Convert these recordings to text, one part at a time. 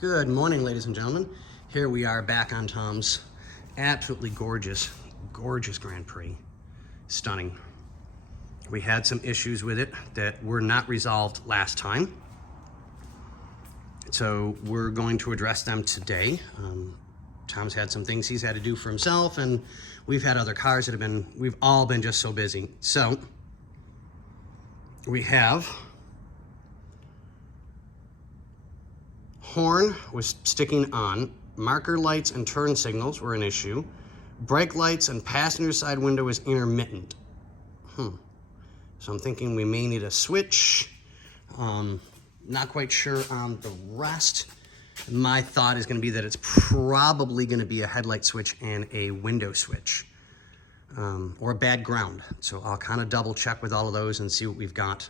Good morning, ladies and gentlemen. Here we are back on Tom's absolutely gorgeous Grand Prix. Stunning. We had some issues with it that were not resolved last time. So we're going to address them today. Tom's had some things he's had to do for himself, and we've had other cars that we've all been just so busy. So we have horn was sticking on, marker lights and turn signals were an issue, brake lights and passenger side window is intermittent. So I'm thinking we may need a switch. Not quite sure on the rest. My thought is going to be that it's probably going to be a headlight switch and a window switch, or a bad ground. So I'll kind of double check with all of those and see what we've got.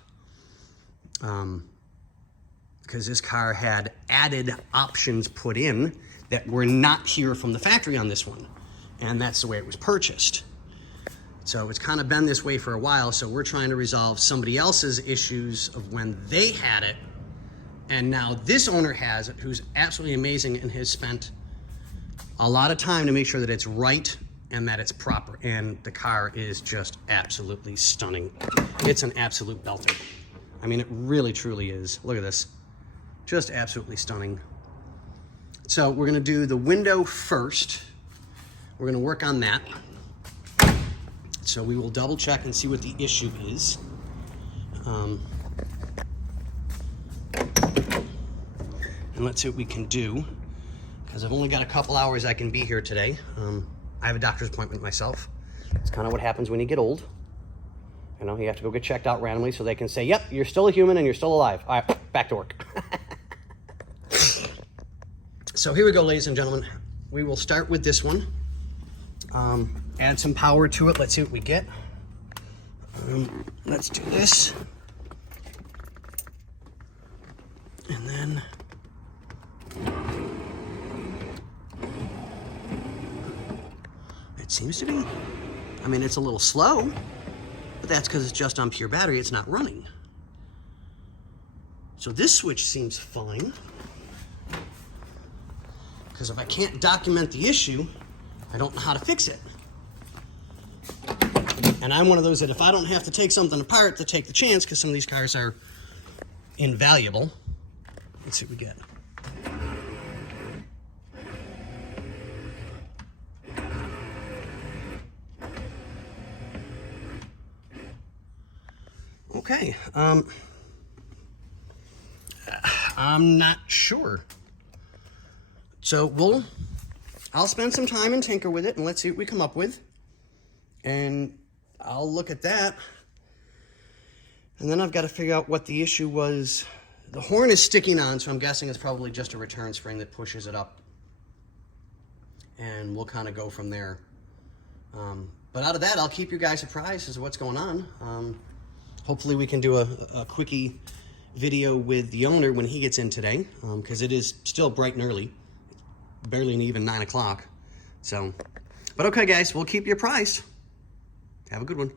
Because this car had added options put in that were not here from the factory on this one. And that's the way it was purchased. So it's kind of been this way for a while, so we're trying to resolve somebody else's issues of when they had it, and now this owner has it, who's absolutely amazing and has spent a lot of time to make sure that it's right and that it's proper. And the car is just absolutely stunning. It's an absolute belter. I mean, it really, truly is. Look at this. Just absolutely stunning. So we're gonna do the window first. We're gonna work on that. So we will double check and see what the issue is. And let's see what we can do, because I've only got a couple hours I can be here today. I have a doctor's appointment myself. It's kind of what happens when you get old. You know, you have to go get checked out randomly so they can say, yep, you're still a human and you're still alive. All right, back to work. So here we go, ladies and gentlemen. We will start with this one. Add some power to it. Let's see what we get. Let's do this. And then it seems to be, I mean, it's a little slow, but that's because it's just on pure battery. It's not running. So this switch seems fine. Because if I can't document the issue, I don't know how to fix it. And I'm one of those that if I don't have to take something apart to take the chance, because some of these cars are invaluable. Let's see what we get. Okay, I'm not sure. So I'll spend some time and tinker with it, and let's see what we come up with. And I'll look at that. And then I've got to figure out what the issue was. The horn is sticking on, so I'm guessing it's probably just a return spring that pushes it up. And we'll kind of go from there. But out of that, I'll keep you guys apprised as to what's going on. Hopefully we can do a quickie video with the owner when he gets in today, because it is still bright and early. Barely even 9 o'clock. So, but okay guys, we'll keep you apprised. Have a good one.